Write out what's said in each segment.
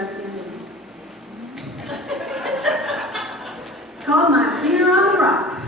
Gussie and me. It's called My Feet Are on the Rock.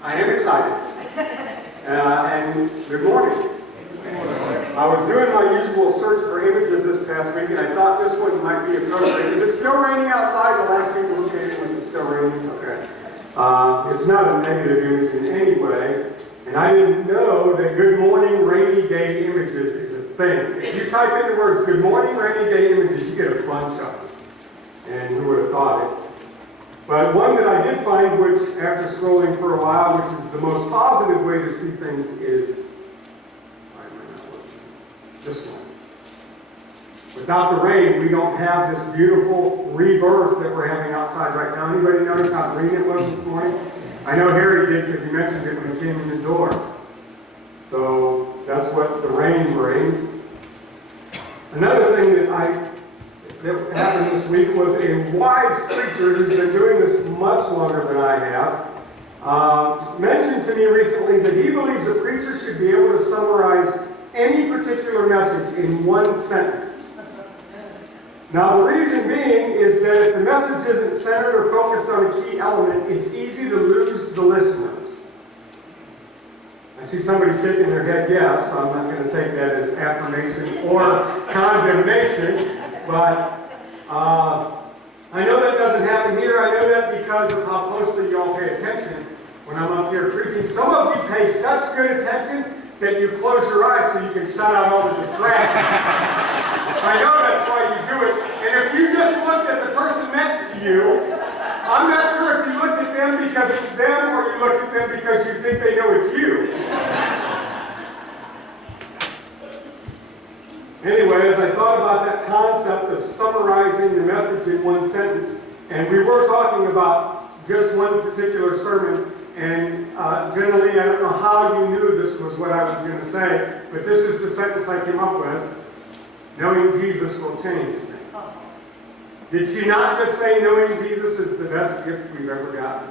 I am excited. And good morning. I was doing my usual search for images this past week, and I thought this one might be appropriate. Is it still raining outside? The last people who came, was it still raining? Okay. It's not a negative image in any way, and I didn't know that good morning rainy day images is a thing. If you type in the words good morning rainy day images, you get a bunch of them. And who would have thought it? But one that I did find, which after scrolling for a while, which is the most positive way to see things, is this one. Without the rain, we don't have this beautiful rebirth that we're having outside right now. Anybody notice how green it was this morning? I know Harry did because he mentioned it when he came in the door. So that's what the rain brings. Another thing that happened this week was a wise preacher who's been doing this much longer than I have, mentioned to me recently that he believes a preacher should be able to summarize any particular message in one sentence. Now, the reason being is that if the message isn't centered or focused on a key element, it's easy to lose the listeners. I see somebody shaking their head yes, so I'm not going to take that as affirmation or condemnation, but I know that doesn't happen here. I know that because of how closely you all pay attention when I'm up here preaching. Some of you pay such good attention that you close your eyes so you can shut out all the distractions. I know that's why you do it. And if you just looked at the person next to you, I'm not sure if you looked at them because it's them or you looked at them because you think they know it's you. Anyway, as I thought about that concept of summarizing the message in one sentence, and we were talking about just one particular sermon, and generally I don't know how you knew this was what I was going to say, but this is the sentence I came up with. Knowing Jesus will change things. Did she not just say knowing Jesus is the best gift we've ever gotten?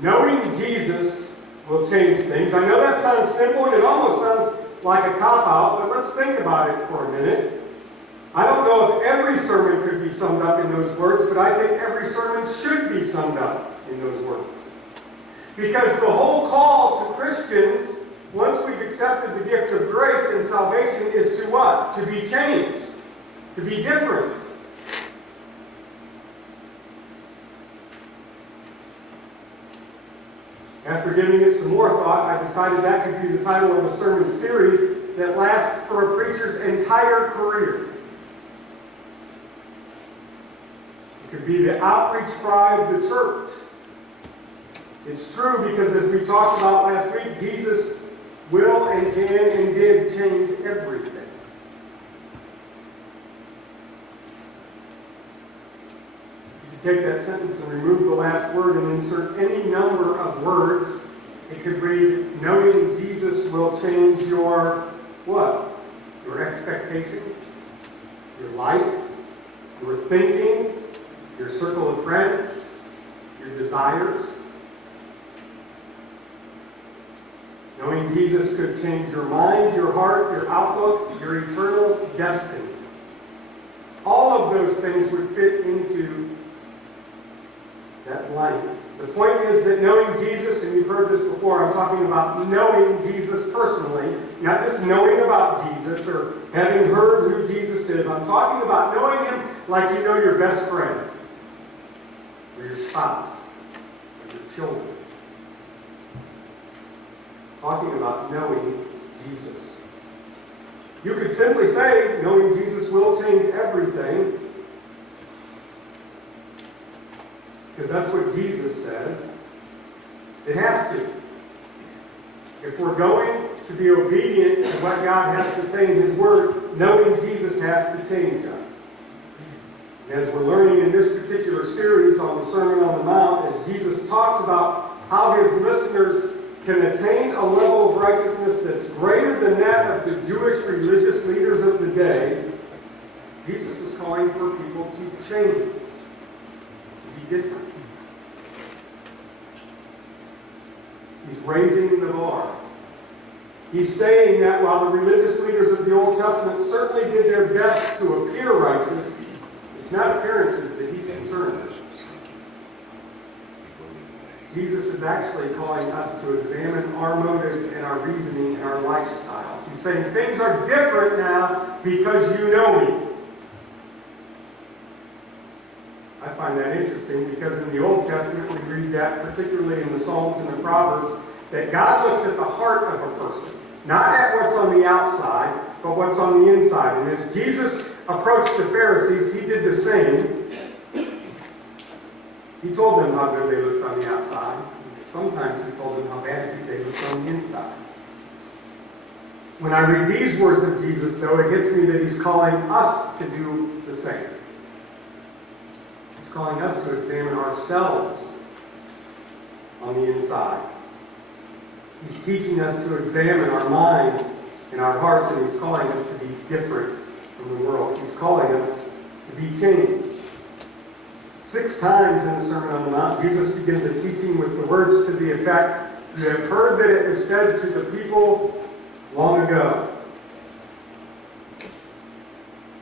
Knowing Jesus will change things. I know that sounds simple and it almost sounds like a cop-out, but let's think about it for a minute. I don't know if every sermon could be summed up in those words, but I think every sermon should be summed up in those words. Because the whole call to Christians, once we've accepted the gift of grace and salvation, is to what? To be changed. To be different. After giving it some more thought, I decided that could be the title of a sermon series that lasts for a preacher's entire career. It could be the outreach cry of the church. It's true because as we talked about last week, Jesus will and can and did change everything. Take that sentence and remove the last word and insert any number of words. It could read, knowing Jesus will change your what? Your expectations, your life, your thinking, your circle of friends, your desires. Knowing Jesus could change your mind, your heart, your outlook, your eternal destiny. All of those things would fit into that blank. The point is that knowing Jesus, and you've heard this before, I'm talking about knowing Jesus personally, not just knowing about Jesus or having heard who Jesus is. I'm talking about knowing Him like you know your best friend, or your spouse, or your children. Talking about knowing Jesus. You could simply say, knowing Jesus will change everything, because that's what Jesus says. It has to. If we're going to be obedient to what God has to say in His Word, knowing Jesus has to change us. And as we're learning in this particular series on the Sermon on the Mount, as Jesus talks about how His listeners can attain a level of righteousness that's greater than that of the Jewish religious leaders of the day, Jesus is calling for people to change. Different. He's raising the bar. He's saying that while the religious leaders of the Old Testament certainly did their best to appear righteous, it's not appearances that He's concerned with. Jesus is actually calling us to examine our motives and our reasoning and our lifestyles. He's saying things are different now because you know me. I find that interesting because in the Old Testament we read that, particularly in the Psalms and the Proverbs, that God looks at the heart of a person, not at what's on the outside, but what's on the inside. And as Jesus approached the Pharisees, He did the same. He told them how good they looked on the outside. Sometimes He told them how bad they looked on the inside. When I read these words of Jesus, though, it hits me that He's calling us to do the same. He's calling us to examine ourselves on the inside. He's teaching us to examine our minds and our hearts, and He's calling us to be different from the world. He's calling us to be changed. 6 times in the Sermon on the Mount, Jesus begins a teaching with the words to the effect, "You have heard that it was said to the people long ago."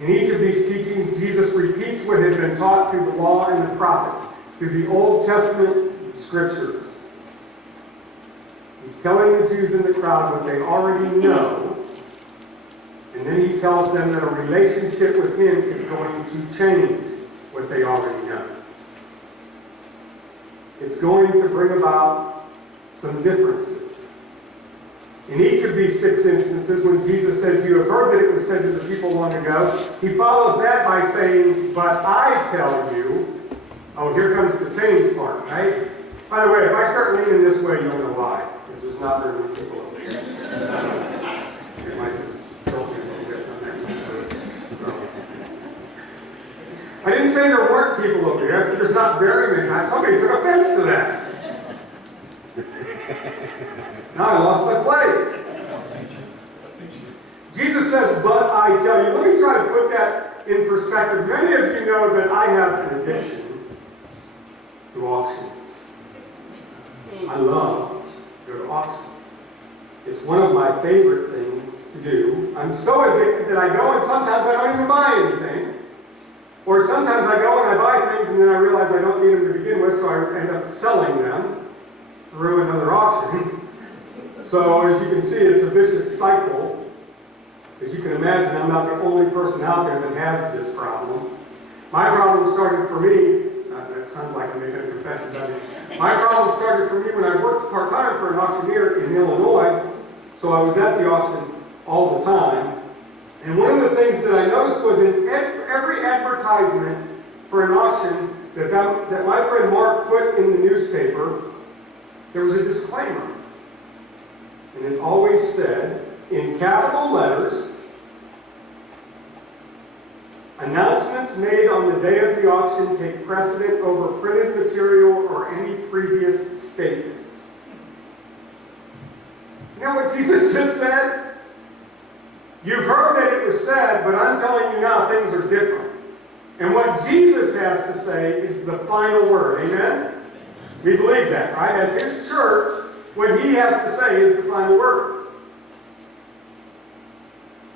In each of these teachings, Jesus repeats what had been taught through the law and the prophets, through the Old Testament scriptures. He's telling the Jews in the crowd what they already know, and then he tells them that a relationship with him is going to change what they already know. It's going to bring about some differences. In each of these 6 instances, when Jesus says, "You have heard that it was said to the people long ago," he follows that by saying, "But I tell you," oh, here comes the change part, right? By the way, if I start leaning this way, you'll know why, because there's not very many people over here. It might just tilt me a little bit on that. So. I didn't say there weren't people over here. I said there's not very many. Somebody took offense to that. Now I lost my place. Jesus says, "But I tell you." Let me try to put that in perspective. Many of you know that I have an addiction to auctions. I love to go to auctions. It's one of my favorite things to do. I'm so addicted that I go and sometimes I don't even buy anything. Or sometimes I go and I buy things and then I realize I don't need them to begin with, so I end up selling them through another auction. So as you can see, it's a vicious cycle. As you can imagine, I'm not the only person out there that has this problem. My problem started for me, that sounds like I'm making a confession, doesn't it? My problem started for me when I worked part-time for an auctioneer in Illinois, so I was at the auction all the time. And one of the things that I noticed was in every advertisement for an auction that my friend Mark put in the newspaper, there was a disclaimer. And it always said, in capital letters, "Announcements made on the day of the auction take precedent over printed material or any previous statements." You know what Jesus just said? You've heard that it was said, but I'm telling you now things are different. And what Jesus has to say is the final word. Amen? We believe that, right? As his church, what he has to say is the final word.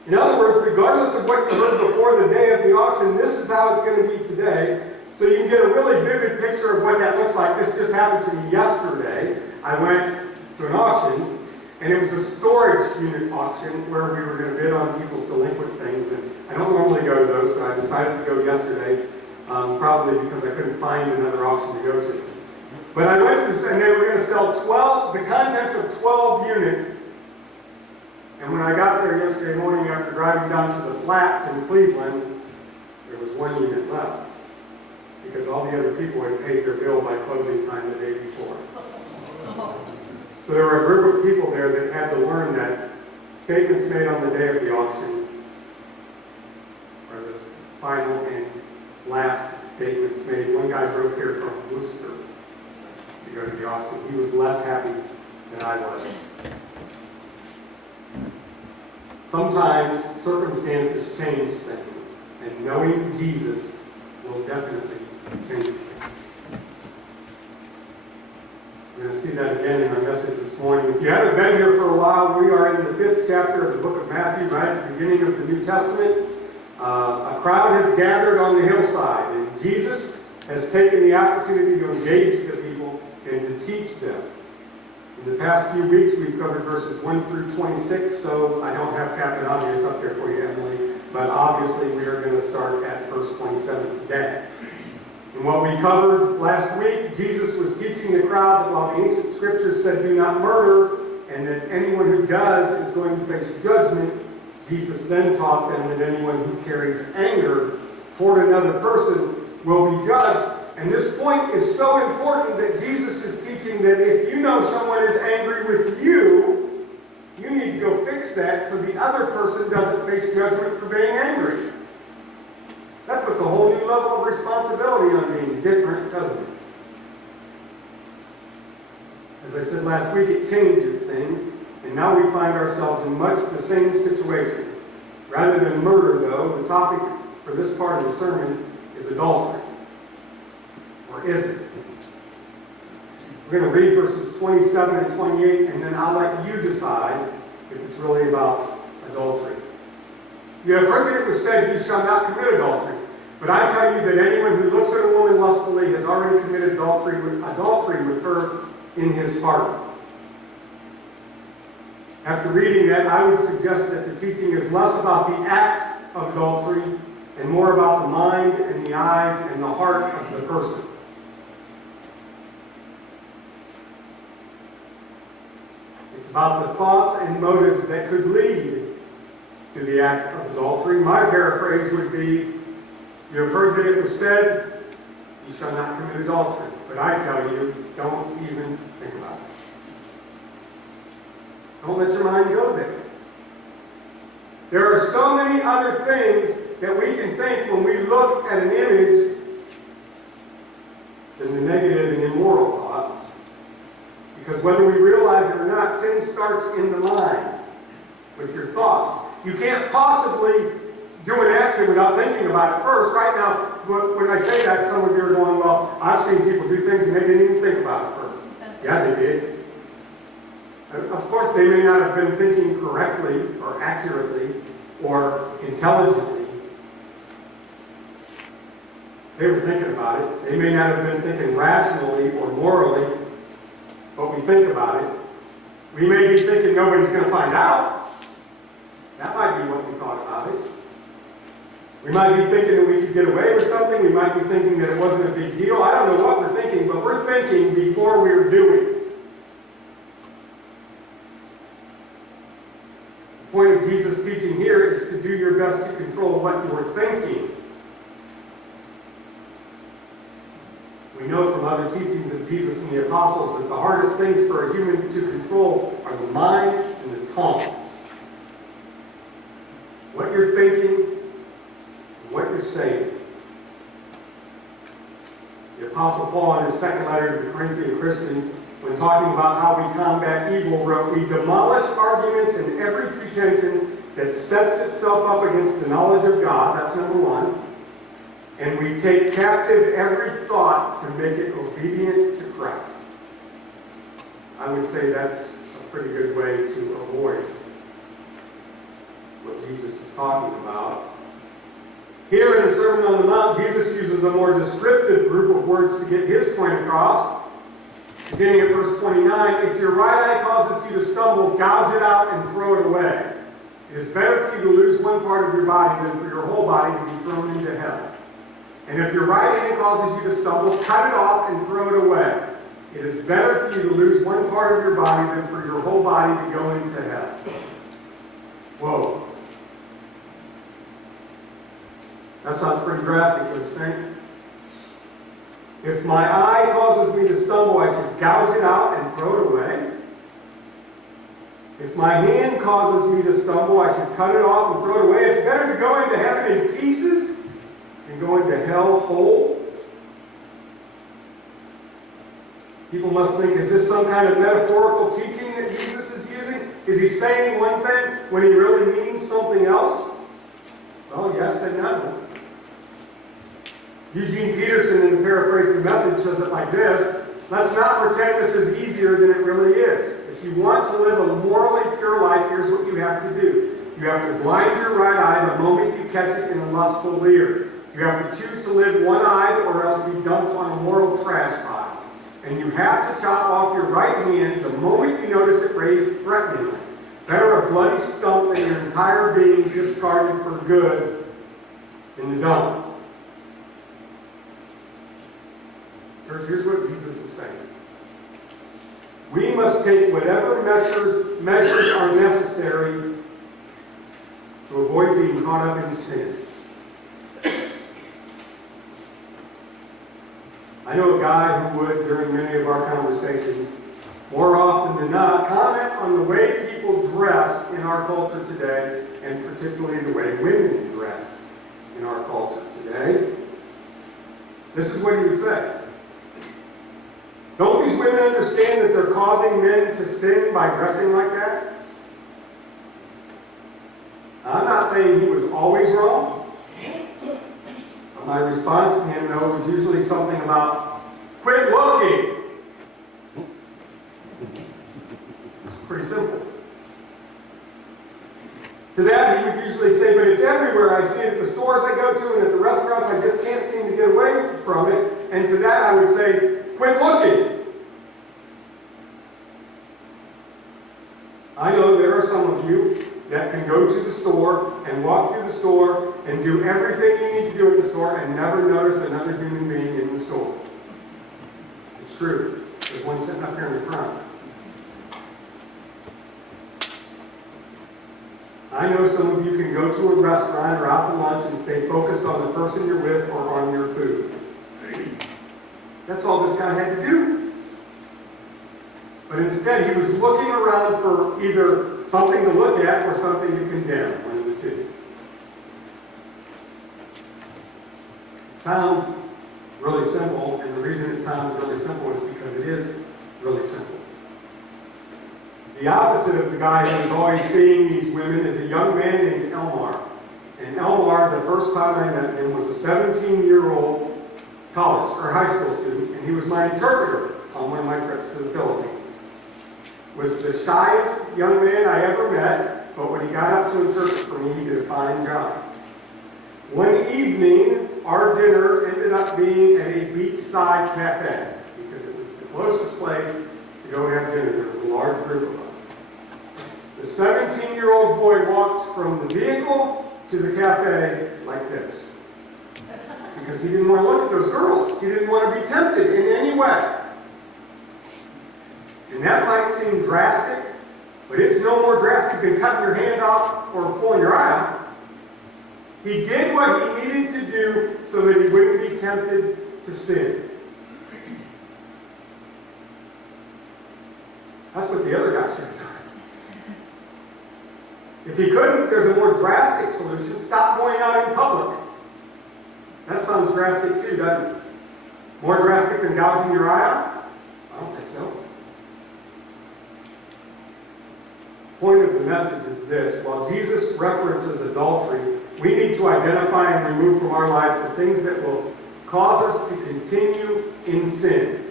In other words, regardless of what you heard before the day of the auction, this is how it's going to be today. So you can get a really vivid picture of what that looks like. This just happened to me yesterday. I went to an auction, and it was a storage unit auction where we were going to bid on people's delinquent things. And I don't normally go to those, but I decided to go yesterday, probably because I couldn't find another auction to go to. But I went to this, and they were going to sell the contents of 12 units. And when I got there yesterday morning after driving down to the flats in Cleveland, there was 1 unit left. Because all the other people had paid their bill by closing time the day before. So there were a group of people there that had to learn that statements made on the day of the auction are the final and last statements made. One guy drove here from Worcester to go to the auction. He was less happy than I was. Sometimes circumstances change things, and knowing Jesus will definitely change things. We're going to see that again in our message this morning. If you haven't been here for a while, we are in the 5th chapter of the book of Matthew, right at the beginning of the New Testament. A crowd has gathered on the hillside, and Jesus has taken the opportunity to engage the people and to teach them. In the past few weeks, we've covered verses 1 through 26, so I don't have Captain Obvious up there for you, Emily, but obviously we are going to start at verse 27 today. And what we covered last week, Jesus was teaching the crowd that while the ancient scriptures said do not murder, and that anyone who does is going to face judgment, Jesus then taught them that anyone who carries anger toward another person will be judged. And this point is so important that Jesus is teaching that if you know someone is angry with you, you need to go fix that so the other person doesn't face judgment for being angry. That puts a whole new level of responsibility on being different, doesn't it? As I said last week, it changes things, and now we find ourselves in much the same situation. Rather than murder, though, the topic for this part of the sermon is adultery. Or is it? We're going to read verses 27 and 28, and then I'll let you decide if it's really about adultery. You have heard that it was said, "You shall not commit adultery." But I tell you that anyone who looks at a woman lustfully has already committed adultery with her in his heart. After reading that, I would suggest that the teaching is less about the act of adultery and more about the mind and the eyes and the heart of the person. It's about the thoughts and motives that could lead to the act of adultery. My paraphrase would be, you have heard that it was said, you shall not commit adultery. But I tell you, don't even think about it. Don't let your mind go there. There are so many other things that we can think when we look at an image than the negative and immoral thoughts. Because whether we realize it or not, sin starts in the mind with your thoughts. You can't possibly do an action without thinking about it first. Right now, when I say that, some of you are going, well, I've seen people do things and they didn't even think about it first. Yeah, they did. Of course, they may not have been thinking correctly or accurately or intelligently. They were thinking about it. They may not have been thinking rationally or morally, but we think about it. We may be thinking nobody's going to find out. That might be what we thought about it. We might be thinking that we could get away with something. We might be thinking that it wasn't a big deal. I don't know what we're thinking, but we're thinking before we're doing. The point of Jesus' teaching here is to do your best to control what you're thinking. We know from other teachings of Jesus and the apostles that the hardest things for a human to control are the mind and the tongue. What you're thinking, what you're saying. The Apostle Paul, in his second letter to the Corinthian Christians, when talking about how we combat evil, wrote, "We demolish arguments and every pretension that sets itself up against the knowledge of God," that's number one, "and we take captive every thought to make it obedient to Christ." I would say that's a pretty good way to avoid what Jesus is talking about. Here in the Sermon on the Mount, Jesus uses a more descriptive group of words to get his point across. Beginning at verse 29, "If your right eye causes you to stumble, gouge it out and throw it away. It is better for you to lose one part of your body than for your whole body to be thrown into hell. And if your right hand causes you to stumble, cut it off and throw it away. It is better for you to lose one part of your body than for your whole body to go into hell." Whoa. That sounds pretty drastic, don't you think? If my eye causes me to stumble, I should gouge it out and throw it away. If my hand causes me to stumble, I should cut it off and throw it away. It's better to go into heaven in pieces than go into hell whole. People must think, is this some kind of metaphorical teaching that Jesus is using? Is he saying one thing when he really means something else? Well, yes and no. Eugene Peterson, in the paraphrasing message, says it like this: "Let's not pretend this is easier than it really is. If you want to live a morally pure life, here's what you have to do. You have to blind your right eye the moment you catch it in a lustful leer. You have to choose to live one-eyed or else be dumped on a moral trash pile. And you have to chop off your right hand the moment you notice it raised threateningly. Better a bloody stump than your entire being discarded for good in the dump." Church, here's what Jesus is saying. We must take whatever measures are necessary to avoid being caught up in sin. I know a guy who would, during many of our conversations, more often than not, comment on the way people dress in our culture today, and particularly the way women dress in our culture today. This is what he would say. Don't these women understand that they're causing men to sin by dressing like that? I'm not saying he was always wrong. But my response to him, though, was usually something about, "Quit looking." It's pretty simple. To that, he would usually say, "But it's everywhere. I see it at the stores I go to and at the restaurants. I just can't seem to get away from it." And to that, I would say, "Quit looking." I know there are some of you that can go to the store and walk through the store and do everything you need to do at the store and never notice another human being in the store. It's true. There's one sitting up here in the front. I know some of you can go to a restaurant or out to lunch and stay focused on the person you're with or on your food. That's all this guy had to do. But instead, he was looking around for either something to look at or something to condemn, one of the two. It sounds really simple, and the reason it sounds really simple is because it is really simple. The opposite of the guy who was always seeing these women is a young man named Elmar. And Elmar, the first time I met him, was a 17-year-old college or high school student, and he was my interpreter on one of my trips to the Philippines. Was the shyest young man I ever met, but when he got up to interpret for me, he did a fine job. One evening, our dinner ended up being at a beachside cafe, because it was the closest place to go have dinner. There was a large group of us. The 17-year-old boy walked from the vehicle to the cafe like this, because he didn't want to look at those girls. He didn't want to be tempted in any way. And that might seem drastic, but it's no more drastic than cutting your hand off or pulling your eye out. He did what he needed to do so that he wouldn't be tempted to sin. That's what the other guy should have done. If he couldn't, there's a more drastic solution. Stop going out in public. That sounds drastic too, doesn't it? More drastic than gouging your eye out? I don't think so. Point of the message is this: while Jesus references adultery, we need to identify and remove from our lives the things that will cause us to continue in sin.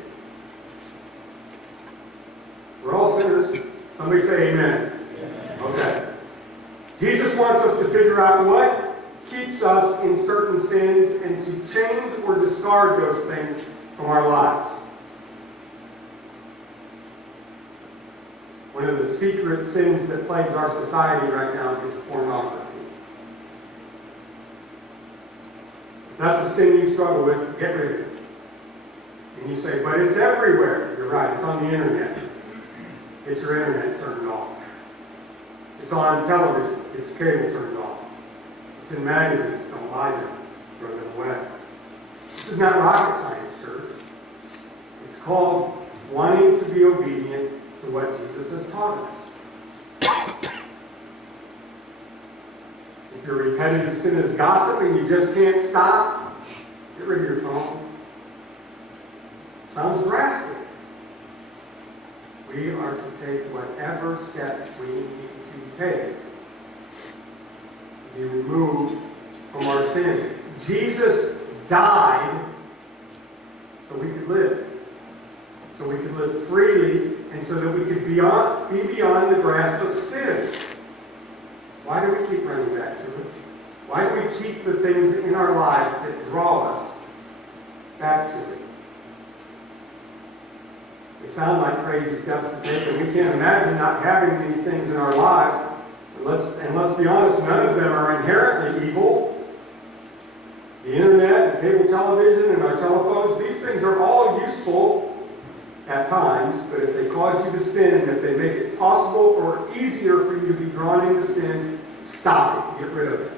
We're all sinners. Somebody say amen. Okay. Jesus wants us to figure out what keeps us in certain sins and to change or discard those things from our lives. One of the secret sins that plagues our society right now is pornography. If that's a sin you struggle with, get rid of it. And you say, but it's everywhere. You're right, it's on the internet. Get your internet turned off. It's on television. Get your cable turned off. It's in magazines. Don't buy them. Throw them away. This is not rocket science, church. It's called wanting to be obedient to what Jesus has taught us. If your repetitive sin is gossip and you just can't stop, get rid of your phone. Sounds drastic. We are to take whatever steps we need to take to be removed from our sin. Jesus died so we could live. So we could live freely and so that we could be beyond the grasp of sin. Why do we keep running back to it? Why do we keep the things in our lives that draw us back to it? They sound like crazy steps to take, but we can't imagine not having these things in our lives. And let's be honest, none of them are inherently evil. The internet and cable television and our telephones, these things are all useful at times, but if they cause you to sin, if they make it possible or easier for you to be drawn into sin, stop it. Get rid of it.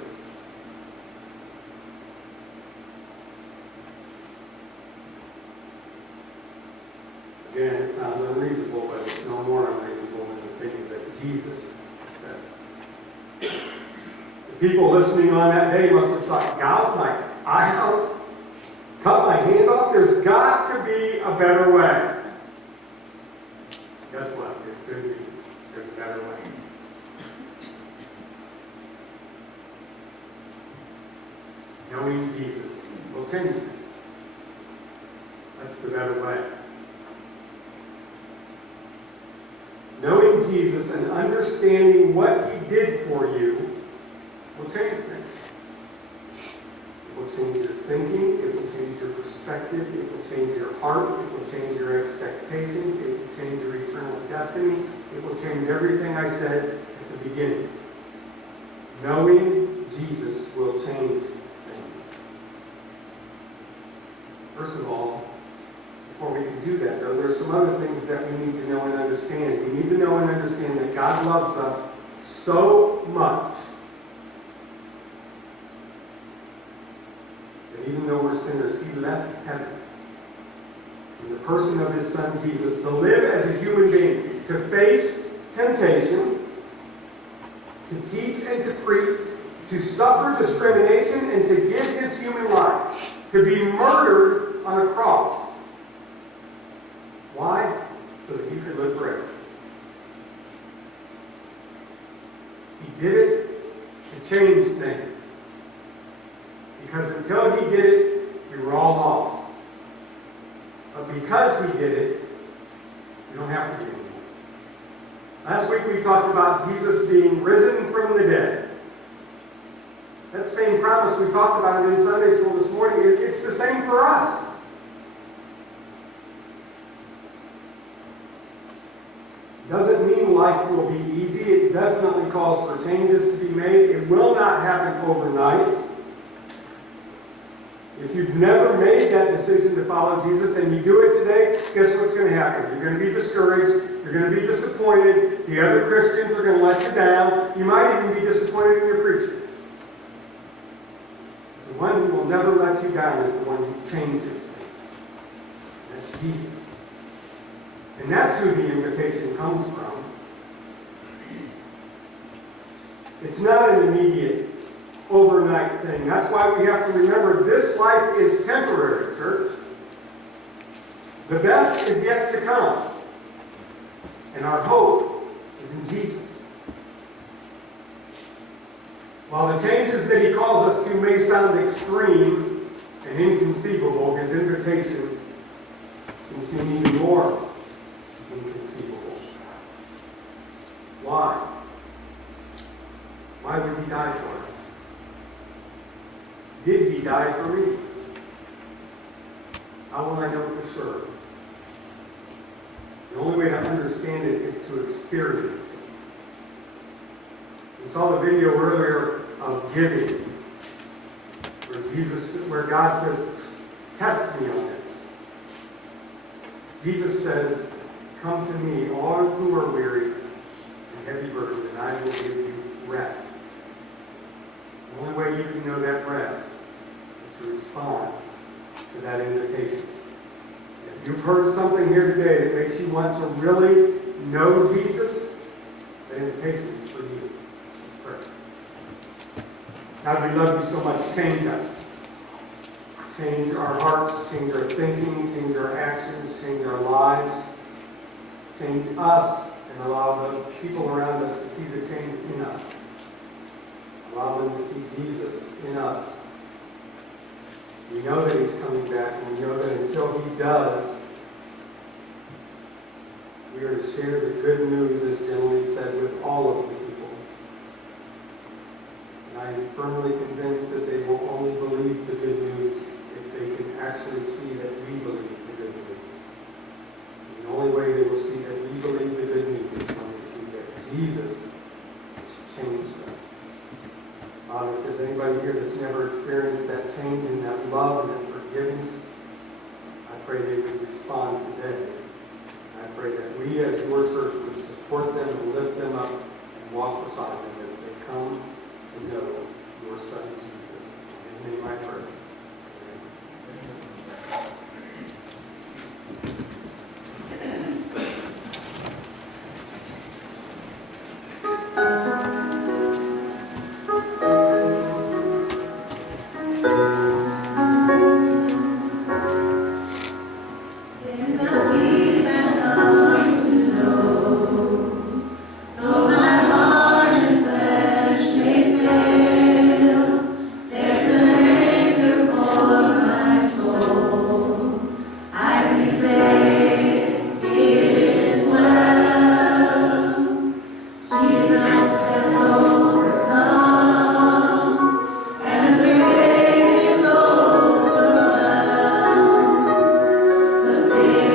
Again, it sounds unreasonable, but it's no more unreasonable than the things that Jesus says. The people listening on that day must have thought, gouge my eye out? Cut my hand off? There's got to be a better way. Guess what? There's good news. There's a better way. Knowing Jesus will change things. That's the better way. Knowing Jesus and understanding what He did for you will change things. It will change your thinking. It will change your perspective. It will change your heart. It will change your expectations. It will change your eternal destiny. It will change change everything I said at the beginning. Knowing Jesus will change things. First of all, before we can do that, though, there's some other things that we need to know and understand. We need to know and understand that God loves us so much that even though we're sinners, He left heaven in the person of His Son Jesus to live as a human being, to face temptation, to teach and to preach, to suffer discrimination, and to give His human life, to be murdered on a cross. Why? So that you could live forever. He did it to change things. Because until He did it, we were all lost. But because He did it, we don't have to be anymore. Last week we talked about Jesus being risen from the dead. That same promise we talked about in Sunday school this morning, it's the same for us. Doesn't mean life will be easy. It definitely calls for changes to be made. It will not happen overnight. If you've never made that decision to follow Jesus and you do it today, guess what's going to happen? You're going to be discouraged. You're going to be disappointed. The other Christians are going to let you down. You might even be disappointed in your preacher. The one who will never let you down is the one who changes things. That's Jesus. And that's who the invitation comes from. It's not an immediate, overnight thing. That's why we have to remember this life is temporary, church. The best is yet to come. And our hope is in Jesus. While the changes that He calls us to may sound extreme and inconceivable, His invitation can seem even more inconceivable. Why? Why would He die for us? Did He die for me? How will I know for sure? The only way to understand it is to experience it. We saw the video earlier of giving, where God says, "Test me on this." Jesus says, "Come to me, all who are weary and heavy burdened, and I will give you rest." The only way you can know that rest is to respond to that invitation. If you've heard something here today that makes you want to really know Jesus, that invitation is for you. Let's pray. God, we love you so much. Change us. Change our hearts, change our thinking, change our actions, change our lives. Change us and allow the people around us to see the change in us. Allow them to see Jesus in us. We know that He's coming back, and we know that until He does, we are to share the good news, as generally said, with all of the people. And I am firmly convinced that they will only believe the good news if they can actually see that we believe the good news. And the only way they will see that we believe the good news is when they see that Jesus has changed us. Father, if there's anybody here that's never experienced that change and that love and that forgiveness, I pray they would respond today. And I pray that we as your church would support them and lift them up and walk beside them as they come to know your Son, Jesus. In His name I pray. The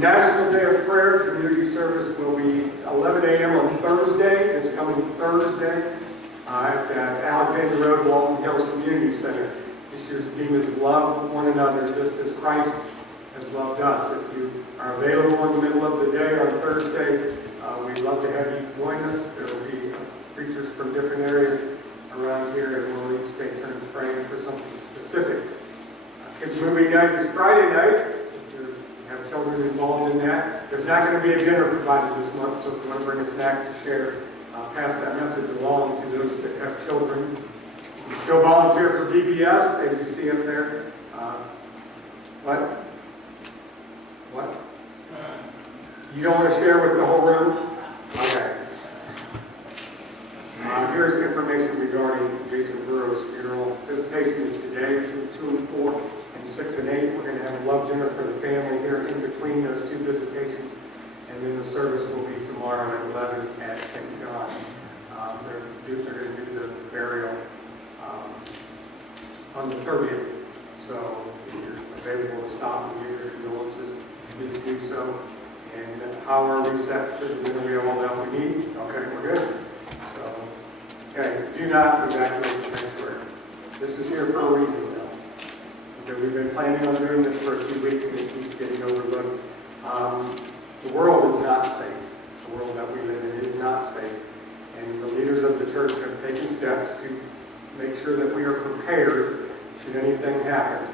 National Day of Prayer community service will be 11 a.m. on Thursday, this coming Thursday, at Alexander Road, Walton Hills Community Center. This year's theme is love one another just as Christ has loved us. If you are available in the middle of the day on Thursday, we'd love to have you join us. There will be preachers from different areas around here, and we'll each take turns praying for something specific. Kids movie night is Friday night. If you have children involved in that, there's not going to be a dinner provided this month, so if you want to bring a snack to share, pass that message along to those that have children. You can still volunteer for BBS, as you see up there. What? You don't want to share with the whole room? Okay. Here's information regarding Jason Burrow's funeral. Visitation is today through 2 and 4 and 6 and 8. We're going to have a love dinner for the family here in between those two visitations. And then the service will be tomorrow at 11 at St. John. They're going to do the burial on the 30th. So if you're available to stop and give your condolences, please do so. And how are we set for the dinner? We have all that we need? Okay, we're good. So, okay, do not evacuate the sanctuary. This is here for a reason, though. Okay, we've been planning on doing this for a few weeks and it keeps getting overlooked. The world is not safe. The world that we live in is not safe. And the leaders of the church have taken steps to make sure that we are prepared should anything happen.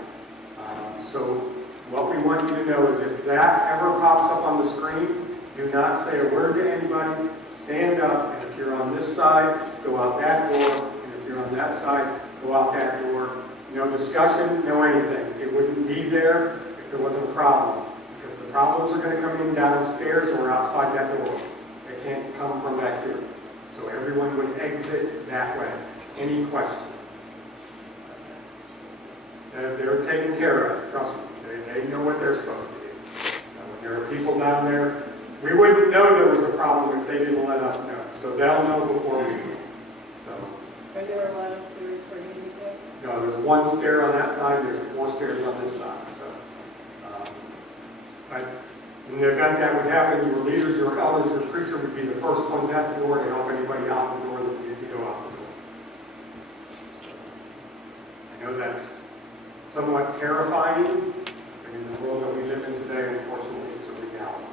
So what we want you to know is if that ever pops up on the screen, do not say a word to anybody. Stand up, and if you're on this side, go out that door. And if you're on that side, go out that door. No discussion, no anything. It wouldn't be there if there wasn't a problem. Because the problems are going to come in downstairs or outside that door. They can't come from back here. So everyone would exit that way. Any questions? They're taken care of, trust me. They know what they're supposed to do. When there are people down there, we wouldn't know there was a problem if they didn't let us know. So they'll know before we do. So. Are there a lot of stairs for handicap? No, there's one stair on that side, there's 4 stairs on this side. So, but in the event that would happen, your leaders, your elders, your preacher would be the first ones at the door to help anybody out the door that needed to go out the door. So, I know that's somewhat terrifying, but in the world that we live in today, unfortunately, it's a reality.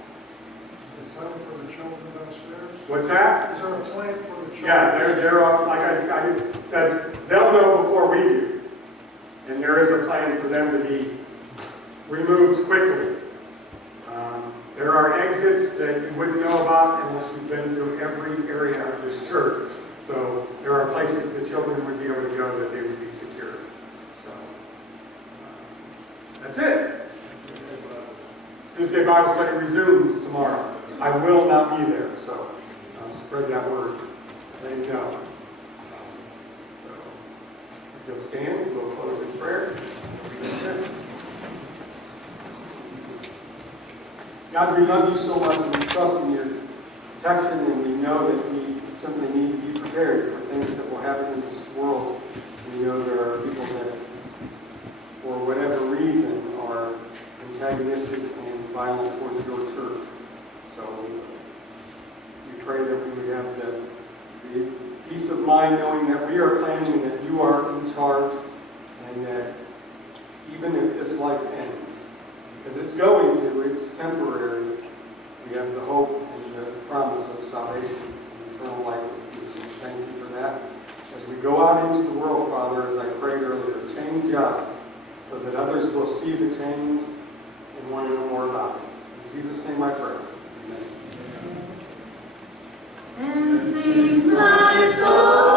Is that for the children downstairs? What's that? Is there a plan for the children? Yeah, they're like I said, they'll know before we do. And there is a plan for them to be removed quickly. There are exits that you wouldn't know about unless you've been through every area of this church. So there are places the children would be able to go that they would be secure. So that's it. Tuesday Bible study resumes tomorrow. I will not be there, so spread that word. Let you know. So if you'll stand, we'll close in prayer. God, we love you so much, and we trust in your protection, and we know that we simply need to be prepared for things that will happen in this world. We know there are people that, for whatever reason, are antagonistic and violent towards your church. So we pray that we would have the peace of mind knowing that we are planning and that you are in charge, and that even if this life ends, because it's going to, it's temporary, we have the hope and the promise of salvation and eternal life with you. So thank you for that. As we go out into the world, Father, as I prayed earlier, change us so that others will see the change and want to know more about it. In Jesus' name I pray. Amen. And sings my soul.